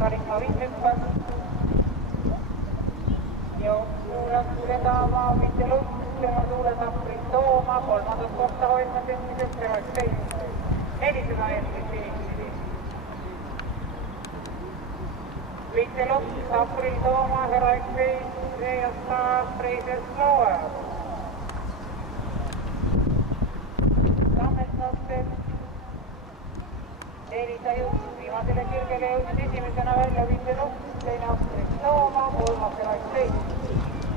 Karisma viishüppas. Jooksuulas vedama mitte Lutt, tema tuuletaprit tooma, kolmandat kohta hoidma tõmmises 19. 400 meetrit finissi. Mitte Lutt, April tooma, 19. Josta Preises Loa. Sammetsastel. Elisa Jutt viimasele kirgele jõudis esimesena välja Mitte Lutt, teine April tooma, kolmas 19.